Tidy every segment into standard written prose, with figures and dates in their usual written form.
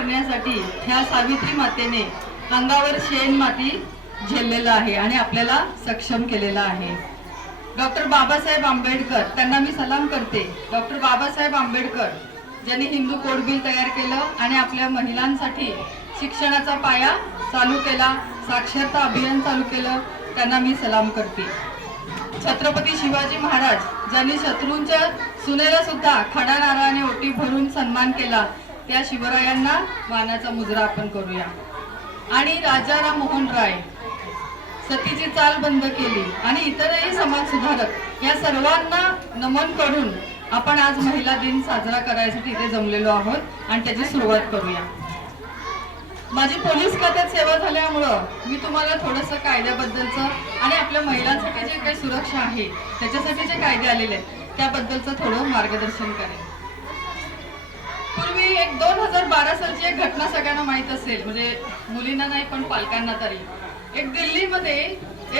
करण्यासाठी ह्या सावित्री मातेने अंगावर शेण माती झेललेलं आहे आणि आपल्याला सक्षम केलेलं आहे. डॉक्टर बाबासाहेब आंबेडकर, त्यांना मी सलाम करते. डॉक्टर बाबासाहेब आंबेडकर ज्यांनी हिंदू कोड बिल तयार केलं आणि आपल्या महिलांसाठी शिक्षणाचा पाया चालू केला, साक्षरता अभियान चालू केलं, त्यांना मी सलाम करते. छत्रपती शिवाजी महाराज ज्यांनी शत्रूंच्या सुनेला सुद्धा खडा नारळाने ओटी भरून सन्मान केला, त्या शिवरायांना मानाचा मुजरा आपण करूया. आणि राजा राममोहन राय, सतीची चाल बंद केली आणि इतरही समाज सुधारक, या सर्वांना नमन करून आपण आज महिला दिन साजरा करायसाठी इथे जमलेलो आहोत आणि त्याची सुरुवात करूया. माझी पोलीस खात्यात सेवा झाल्यामुळं मी तुम्हाला थोडंसं कायद्याबद्दलचं आणि आपल्या महिलांसाठी जे काही सुरक्षा आहे त्याच्यासाठी जे कायदे आलेले आहेत त्याबद्दलचं थोडं मार्गदर्शन करेन. पूर्वी एक 2012 सालची एक घटना सगळ्यांना माहीत असेल, म्हणजे मुलींना नाही पण पालकांना तरी. एक दिल्लीमध्ये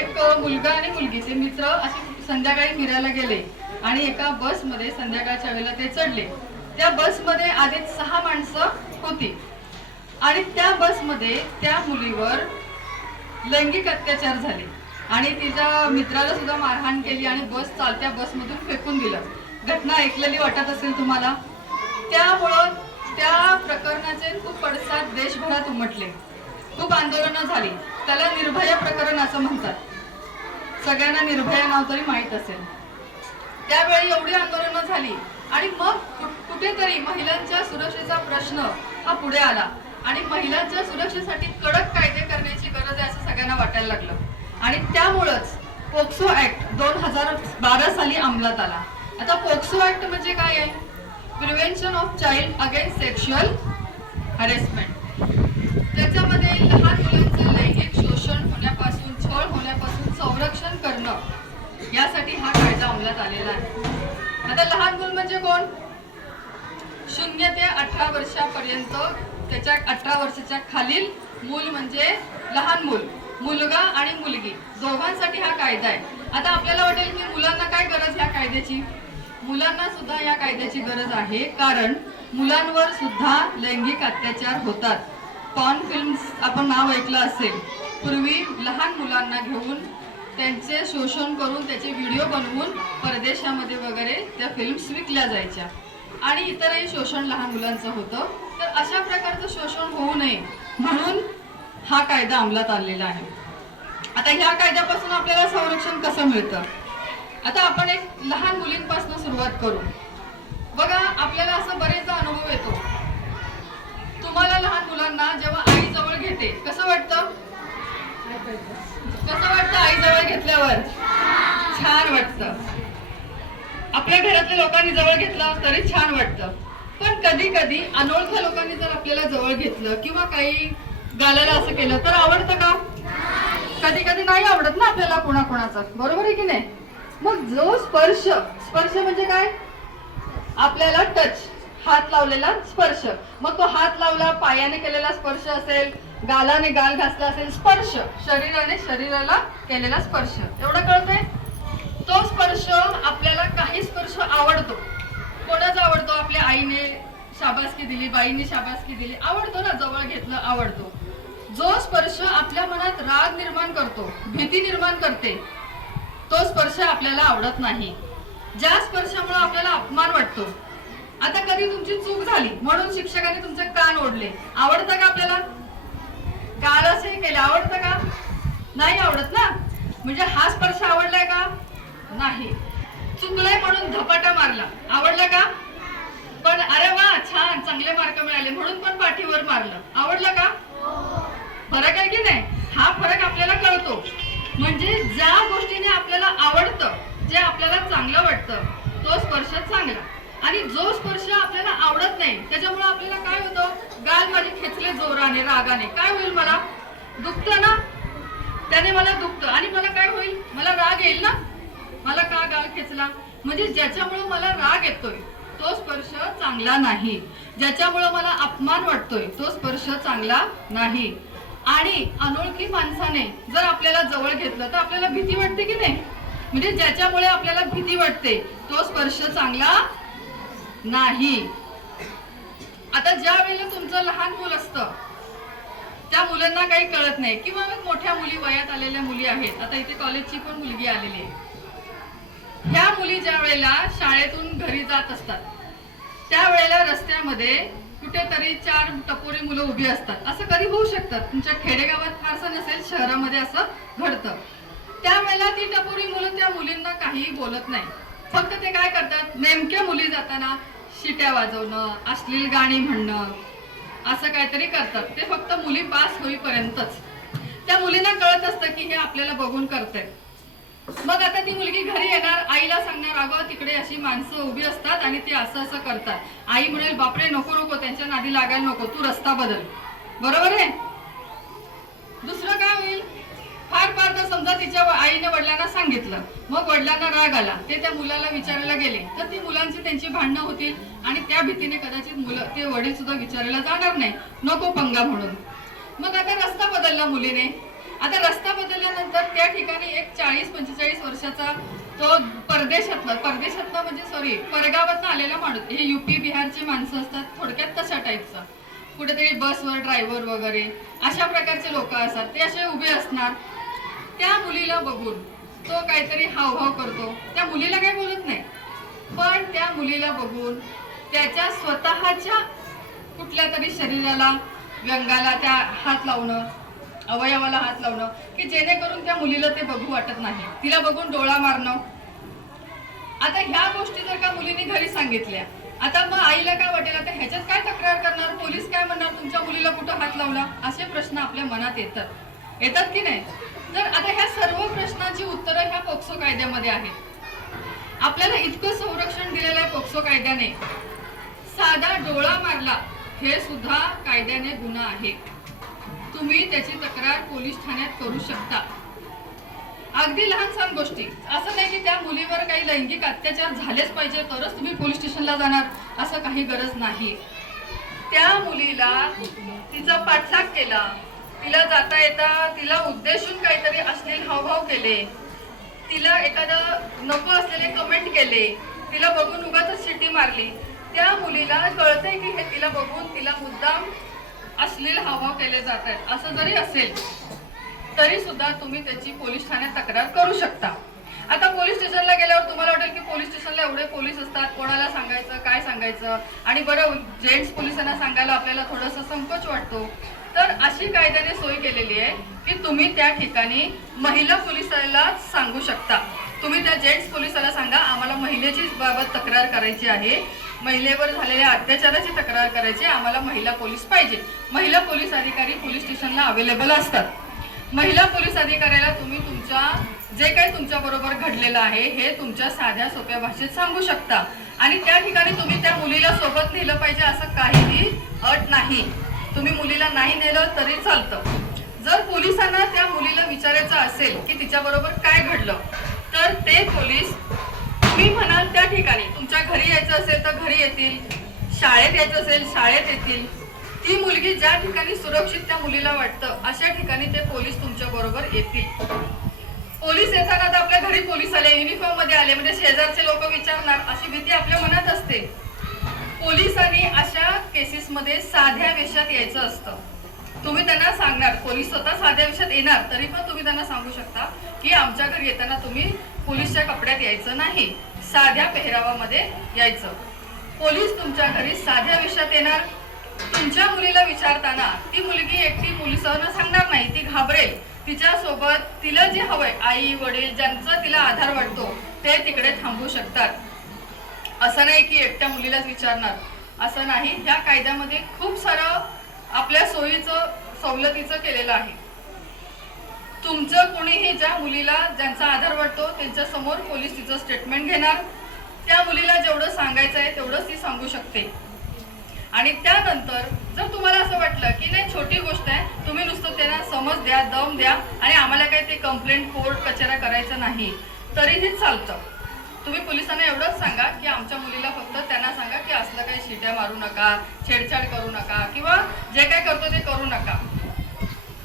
एक मुलगा आणि मुलगी ते मित्र असे संध्याकाळी फिरायला गेले आणि एका बसमध्ये संध्याकाळच्या वेळेला ते चढले. त्या बसमध्ये आधीच 6 माणसं होती आणि त्या बसमध्ये त्या मुलीवर लैंगिक अत्याचार झाले आणि तिच्या मित्राला सुद्धा मारहाण केली आणि चालत्या बसमधून फेकून दिलं. घटना ऐकलेली वाटत असेल तुम्हाला. त्यामुळं त्या प्रकरणाचे खूप पडसाद देशभरात उमटले, खूप आंदोलनं झाली. त्याला निर्भया प्रकरण असं म्हणतात. सगळ्यांना निर्भया नाव तरी माहीत असेल. त्यावेळी एवढी आंदोलनं झाली आणि मग कुठेतरी महिलांच्या सुरक्षेचा प्रश्न हा पुढे आला आणि महिलांच्या सुरक्षेसाठी कडक कायदे करण्याची गरज आहे असं सगळ्यांना वाटायला लागलं. आणि त्यामुळंच पोक्सो ऍक्ट 2012 साली अंमलात आला. आता पोक्सो ऍक्ट म्हणजे काय आहे? Prevention of child against sexual harassment. त्याच्यामध्ये लहान मुलांचं लैंगिक शोषण होण्यापासून, छळ होण्यापासून संरक्षण करणं यासाठी हा कायदा अंमलात आलेला आहे. आता लहान मूल म्हणजे कोण? 0 ते 18 वर्षापर्यंत, त्याच्या 18 वर्षाच्या खालील मूल म्हणजे लहान मूल, मुलगा आणि मुलगी दोघांसाठी हा कायदा आहे. आता आपल्याला वाटेल की मुलांना काय गरज ह्या कायद्याची? मुलांना सुद्धा या कायद्याची गरज आहे, कारण मुलांवर सुद्धा लैंगिक अत्याचार होतात. पॉर्न फिल्म्स आपण नाव ऐकलं असेल. पूर्वी लहान मुलांना घेऊन त्यांचे शोषण करून त्याचे व्हिडिओ बनवून परदेशामध्ये वगैरे त्या फिल्म्स विकल्या जायच्या आणि इतरही शोषण लहान मुलांचं होतं. तर अशा प्रकारचं शोषण होऊ नये म्हणून हा कायदा अंमलात आलेला आहे. आता ह्या कायद्यापासून आपल्याला संरक्षण कसं मिळतं? आता आपण एक लहान मुलींपासून सुरुवात करू. बघा, आपल्याला असं बरेचदा अनुभव येतो. तुम्हाला लहान मुलांना जेव्हा आई जवळ घेते कसं वाटतं? कसं वाटतं आई जवळ घेतल्यावर? छान वाटतं. आपल्या घरातल्या लोकांनी जवळ घेतलं तरी छान वाटतं. पण कधी कधी अनोळख्या लोकांनी जर आपल्याला जवळ घेतलं किंवा काही गालाला असं केलं तर आवडतं का? कधी कधी नाही आवडत ना आपल्याला कोणाकोणाचं, बरोबर आहे की नाही? मग जो स्पर्श, स्पर्श म्हणजे काय? आपल्याला टच, हात लावलेला स्पर्श. मग तो हात लावला, पायाने केलेला स्पर्श असेल, गालाने गाल घासला असेल, स्पर्श शरीराने शरीराला केलेला स्पर्श, एवढं कळतंय? तो स्पर्श आपल्याला, काही स्पर्श आवडतो. कोणाचा आवडतो? आपल्या आईने शाबासकी दिली, बाईने शाबासकी दिली, आवडतो ना, जवळ घेतलं आवडतो. जो स्पर्श आपल्या मनात राग निर्माण करतो, भीती निर्माण करते, तो स्पर्श आपल्याला आवडत नाही. ज्या स्पर्शामुळे आपल्याला अपमान वाटतो. आता कधी तुमची चूक झाली म्हणून शिक्षकाने तुमचे कान ओढले, आवडतं का आपल्याला? गाल असे केले, आवडतं का? नाही आवडत ना. म्हणजे हा स्पर्श आवडलाय का? नाही. चुकलंय म्हणून धपाटा मारला, आवडला का? पण अरे वा छान, चांगले मार्क मिळाले म्हणून पण पाठीवर मारलं, आवडलं का? फरक आहे की नाही? हा फरक आपल्याला कळतो. म्हणजे ज्या गोष्टीने आपल्याला आवडतं, जे आपल्याला चांगलं वाटतं, तो स्पर्श चांगला. आणि जो स्पर्श आपल्याला आवडत नाही त्याच्यामुळे आपल्याला काय होतं? गाल माझे खेचले जोराने, रागाने, काय होईल? मला दुखतं ना, त्याने मला दुखतं आणि मला काय होईल? मला राग येईल ना. मला का गाल खेचला? म्हणजे ज्याच्यामुळे मला राग येतोय तो स्पर्श चांगला नाही. ज्याच्यामुळे मला अपमान वाटतोय तो स्पर्श चांगला नाही. आणि अनोळखी माणसाने जर आपल्याला जवळ घेतलं तर आपल्याला भीती वाटते की नाही? म्हणजे ज्याच्यामुळे आपल्याला भीती वाटते तो स्पर्श चांगला नाही. आता ज्या वेळेला तुमचं लहान मूल असतं, त्या मुलांना काही कळत नाही, किंवा मग मोठ्या मुली, वयात आलेल्या मुली आहेत. आता इथे कॉलेजची पण मुलगी आलेली आहे. ह्या मुली ज्या वेळेला शाळेतून घरी जात असतात, त्यावेळेला रस्त्यामध्ये कुठेतरी 4 टपोरी मुलं उभी असतात. असं कधी होऊ शकतात, तुमच्या खेडेगावात फारसं नसेल, शहरामध्ये असं घडतं. त्यावेळेला ती टपोरी मुलं त्या मुलींना काहीही बोलत नाही. फक्त ते काय करतात, नेमक्या मुली जाताना शिट्या वाजवणं, अश्लील गाणी म्हणणं, असं काहीतरी करतात. ते फक्त मुली पास होईपर्यंतच. त्या मुलींना कळत असतं की हे आपल्याला बघून करतायत. मग आता ती मुलगी घरी येणार, आईला सांगणार, अगं तिकडे अशी माणसं उभी असतात आणि ते असं असं करतात. आई म्हणेल, बापरे नको नको, त्यांच्या नादी लागायला नको, तू रस्ता बदल. बरोबर आहे. दुसरं काय होईल, फार फार तर समजा तिच्या आईने वडिलांना सांगितलं, मग वडिलांना राग आला, ते त्या मुलाला विचारायला गेले, तर ती मुलांची त्यांची भांडणं होतील आणि त्या भीतीने कदाचित मुलं, ते वडील सुद्धा विचारायला जाणार नाही, नको पंगा म्हणून. मग आता रस्ता बदलला मुलीने. आता रस्ता बदलल्यानंतर त्या ठिकाणी एक 40-45 वर्षाचा तो परदेशातला म्हणजे सॉरी परगावातनं आलेला माणूस, हे यूपी बिहारची माणसं असतात थोडक्यात तशा टाईपचा, कुठेतरी बसवर ड्रायव्हर वगैरे अशा प्रकारचे लोक असतात, ते असे उभे असणार. त्या मुलीला बघून तो काहीतरी हावभाव करतो. त्या मुलीला काही बोलत नाही, पण त्या मुलीला बघून त्याच्या स्वतःच्या कुठल्या तरी शरीराला, व्यंगाला त्या हात लावणं, अवयवाला हात लावणं, की जेणेकरून त्या मुलीला ते बघू वाटत नाही, तिला बघून डोळा मारणं. आता ह्या गोष्टी जर का मुलीने घरी सांगितल्या, आता मग आईला काय वाटेल, आता ह्याच्यात काय तक्रार करणार, पोलीस काय म्हणणार, तुमच्या मुलीला कुठं हात लावला, असे प्रश्न आपल्या मनात येतात की नाही. तर आता ह्या सर्व प्रश्नांची उत्तरं ह्या पोक्सो कायद्यामध्ये आहेत. आपल्याला इतकं संरक्षण दिलेलं आहे पोक्सो कायद्याने. साधा डोळा मारला हे सुद्धा कायद्याने गुन्हा आहे. तुम्ही त्याची तक्रार पोलीस ठाण्यात करू शकता. अगदी लहान सहान गोष्टी, असं नाही की त्या मुलीवर काही लैंगिक अत्याचार झालेच पाहिजे तरच तुम्ही पोलीस स्टेशनला जाणार, असं काही गरज नाही. त्या मुलीला तिचा पाठलाग केला, तिला जाता येता तिला उद्देशून काहीतरी अश्लील हावभाव केले, तिला एखादं नको असलेले कमेंट केले, तिला बघून उगाच शिटी मारली, त्या मुलीला कळतंय की हे तिला बघून तिला मुद्दाम अश्लील हावभाव केले जात आहेत, असं जरी असेल तरी सुद्धा तुम्ही त्याची पोलीस ठाण्यात तक्रार करू शकता. आता पोलीस स्टेशनला गेल्यावर तुम्हाला वाटेल की पोलीस स्टेशनला एवढे पोलीस असतात, कोणाला सांगायचं, काय सांगायचं, आणि बरं जेंट्स पोलिसांना सांगायला आपल्याला थोडंसं संकोच वाटतो. तर अशी कायद्याने सोय केलेली आहे की तुम्ही त्या ठिकाणी महिला पोलिसाला सांगू शकता. तुम्ही त्या जेंट्स पोलिसाला सांगा, आम्हाला महिलेची बाबत तक्रार करायची आहे, महिलेवर झालेल्या अत्याचाराची तक्रार करायची, आम्हाला महिला पोलीस पाहिजे. महिला पोलीस अधिकारी पोलीस स्टेशनला अवेलेबल असतात. महिला पोलीस अधिकाऱ्याला तुम्ही तुमच्या जे काही तुमच्या बरोबर घडलेलं आहे हे तुमच्या साध्या सोप्या भाषेत सांगू शकता, आणि त्या ठिकाणी तुम्ही त्या मुलीला सोबत नेलं पाहिजे असं काहीही अट नाही. तुम्ही मुलीला नाही नेलं तरी चालतं. जर पोलिसांना त्या मुलीला विचारायचं असेल की तिच्या बरोबर काय घडलं, तर ते पोलीस तुम्ही म्हणाल त्या ठिकाणी, तुमच्या घरी यायचं असेल तर घरी येतील, शाळेत यायचं असेल शाळेत येतील. ती मुलगी ज्या ठिकाणी सुरक्षित त्या मुलीला वाटतं अशा ठिकाणी ते पोलीस तुमच्या बरोबर येतील. पोलीस येताना तर आपल्या घरी पोलीस आले, युनिफॉर्म मध्ये आले म्हणजे शेजारचे लोक विचारणार अशी भीती आपल्या मनात असते. पोलिसांनी अशा केसेसमध्ये साध्या वेशात यायचं असतं. तुम्ही त्यांना सांगणार, पोलीस स्वतः साध्या वेशात येणार तरी पण तुम्ही त्यांना सांगू शकता की आमच्या घरी येताना तुम्ही पोलीसच्या कपड्यात यायचं नाही, साध्या पेहरावामध्ये यायचं. पोलीस तुमच्या घरी साध्या वेशात येणार. तुमच्या मुलीला विचारताना ती मुलगी एकटी पोलिसांना सांगणार नाही, ती घाबरेल. तिच्या सोबत तिला जे हवंय, आई वडील ज्यांचा तिला आधार वाटतो ते तिकडे थांबू शकतात. असं नाही की एकट्या मुलीलाच विचारणार, असं नाही. ह्या कायद्यामध्ये खूप सारं आपल्या सोयीचं सवलतीचं केलेलं आहे. तुमचं कोणीही ज्या मुलीला ज्यांचा आधार वाटतो त्यांच्या समोर पोलीस तिचं स्टेटमेंट घेणार. त्या मुलीला जेवढं सांगायचं आहे तेवढंच ती सांगू शकते. आणि त्यानंतर जर तुम्हाला असं वाटलं की नाही छोटी गोष्ट आहे, तुम्ही नुसतं त्यांना समज द्या, दम द्या आणि आम्हाला काही ते कंप्लेंट कोर्ट कचेऱ्या करायचं नाही तरीही चालतं. तुम्ही पोलिसांना एवढंच सांगा की आमच्या मुलीला फक्त त्यांना सांगा की असलं काही शिट्या मारू नका, छेडछाड करू नका, किंवा जे काय करतो ते करू नका,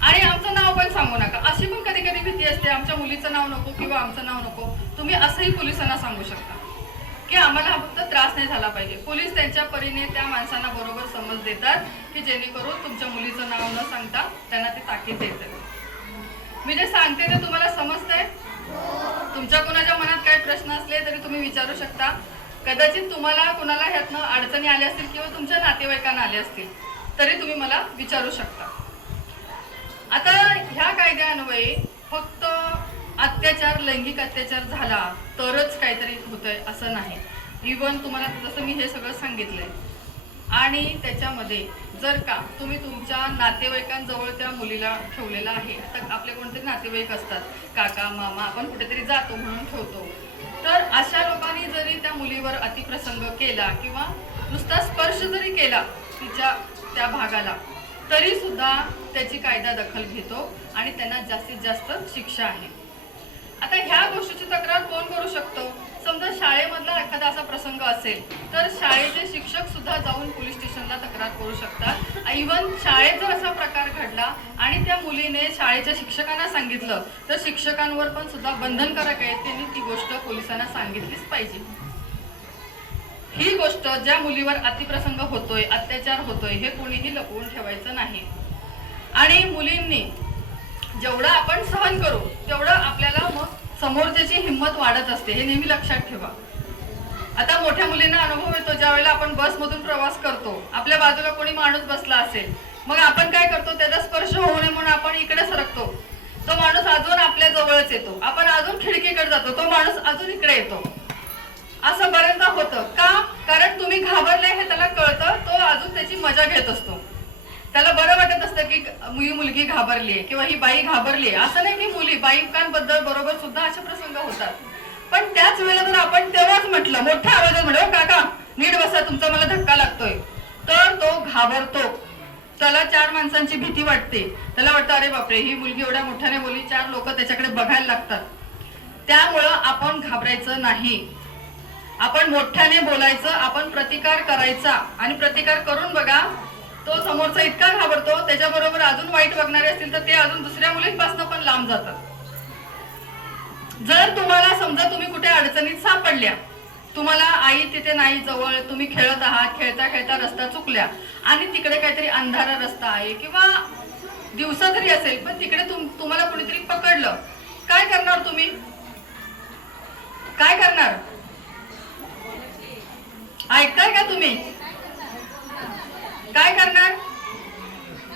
आणि आमचं नाव पण सांगू नका. अशी पण कधी कधी भीती असते, आमच्या मुलीचं नाव नको किंवा आमचं नाव नको. तुम्ही असंही पोलिसांना सांगू शकता. की आम्हाला हा फक्त त्रास नाही झाला पाहिजे. पोलीस त्यांच्या परीने त्या माणसांना बरोबर समज देतात की जेणेकरून तुमच्या मुलीचं नाव न सांगता त्यांना ते ताकीद देते. मी जे सांगते ते तुम्हाला समजतंय? तुमच्या कोणाच्या मनात काही प्रश्न असले तरी तुम्ही विचारू शकता. कदाचित तुम्हाला कोणाला ह्यातनं अडचणी आल्या असतील किंवा तुमच्या नातेवाईकांना आले असतील तरी तुम्ही मला विचारू शकता. आता ह्या कायद्यान्वये फक्त अत्याचार, लैंगिक अत्याचार झाला तरच काहीतरी होतंय असं नाही. इव्हन तुम्हाला जसं मी हे सगळं सांगितलंय आणि त्याच्यामध्ये जर का तुम्ही तुमच्या नातेवाईकांजवळ त्या मुलीला ठेवलेला आहे, तर आपले कोणतरी नातेवाईक असतात, काका मामा, आपण कुठेतरी जातो म्हणून ठेवतो, तर अशा लोकांनी जरी त्या मुलीवर अतिप्रसंग केला किंवा नुसता स्पर्श जरी केला तिच्या त्या भागाला तरी सुद्धा त्याची कायदा दखल घेतो आणि त्यांना जास्तीत जास्त शिक्षा आहे. आता ह्या गोष्टीची तक्रार कोण करू शकतो? समजा शाळेमधला एखादा असा प्रसंग असेल तर शाळेचे शिक्षक सुद्धा जाऊन पोलीस स्टेशनला तक्रार करू शकतात. इव्हन शाळेत जर असा प्रकार घडला आणि त्या मुलीने शाळेच्या शिक्षकांना सांगितलं तर शिक्षकांवर पण सुद्धा बंधनकारक आहे, त्यांनी ती गोष्ट पोलिसांना सांगितलीच पाहिजे. ही गोष्ट ज्या मुलीवर अतिप्रसंग होतोय, अत्याचार होतोय, हे कोणीही लपवून ठेवायचं नाही. आणि मुलींनी जेवढं आपण सहन करू तेवढं आपल्याला मग समोरच्याची हिंमत वाढत असते, हे नेहमी लक्षात ठेवा. आता मोठ्या मुलींना अनुभव येतो, ज्या वेळेला आपण बसमधून प्रवास करतो, आपल्या बाजूला कोणी माणूस बसला असेल, मग आपण काय करतो, त्याचा स्पर्श होऊ नये म्हणून आपण इकडे सरकतो, तो माणूस अजून आपल्या जवळच येतो, आपण अजून खिडकीकडे जातो, तो माणूस अजून इकडे येतो. असं बऱ्याचदा होतं का? कारण तुम्ही घाबरले हे त्याला कळतं, तो अजून त्याची मजा घेत असतो. त्याला बरं वाटत असतं की ही मुलगी घाबरलीये किंवा ही बाई घाबरलीये. असं नाही की मुली बाईकांबद्दल बरोबर सुद्धा असे प्रसंग होतात. पण त्याच वेळेला जर आपण तेव्हाच म्हटलं, मोठ्या आवाजात म्हटलं, काका नीट बसा, तुमचा मला धक्का लागतोय, तर तो घाबरतो. त्याला चार माणसांची भीती वाटते. त्याला वाटतं अरे बापरे, ही मुलगी एवढ्या मोठ्याने बोलली, चार लोक त्याच्याकडे बघायला लागतात. त्यामुळं आपण घाबरायचं नाही, आपण मोठ्याने बोलायचं, आपण प्रतिकार करायचा. आणि प्रतिकार करून बघा, तो समोरचा इतका घाबरतो, त्याच्याबरोबर अजून वाईट वागणारे असतील तर ते अजून दुसऱ्या मुलींपासून पण लांब जातात. जर तुम्हाला समजा तुम्ही कुठे अडचणीत सापडल्या, तुम्हाला आई तिथे नाही जवळ, तुम्ही खेळत आहात, खेळता खेळता रस्ता चुकल्या आणि तिकडे काहीतरी अंधारा रस्ता आहे किंवा दिवसा जरी असेल पण तिकडे तुम्हाला कुणीतरी पकडलं, काय करणार तुम्ही? काय करणार? ऐकताय का तुम्ही? काय करणार?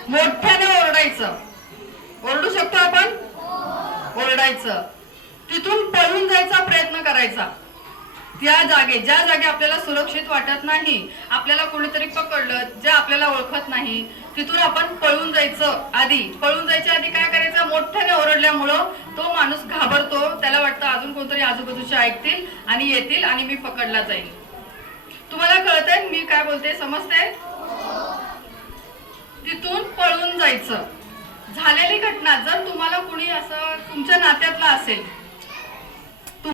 मोठ्याने ओरडायचं. ओरडू शकतो आपण? ओरडायचं. तिथून पळून जायचा प्रयत्न करायचा. त्या जागे, ज्या जागे आपल्याला सुरक्षित वाटत नाही, आपल्याला कोणीतरी पकडलं, जे आपल्याला ओळखत नाही, तिथून आपण पळून जायचं. आधी पळून जायच्या आधी काय करायचं? मोठ्याने ओरडल्यामुळं तो माणूस घाबरतो, त्याला वाटतं अजून कोणतरी आजूबाजूचे ऐकतील आणि येतील आणि मी पकडला जाईल. तुम्हाला कळतंय मी काय बोलते? समजतंय? तिथून पळून जायचं. झालेली घटना जर तुम्हाला कुणी असं तुमच्या नात्यातला असेल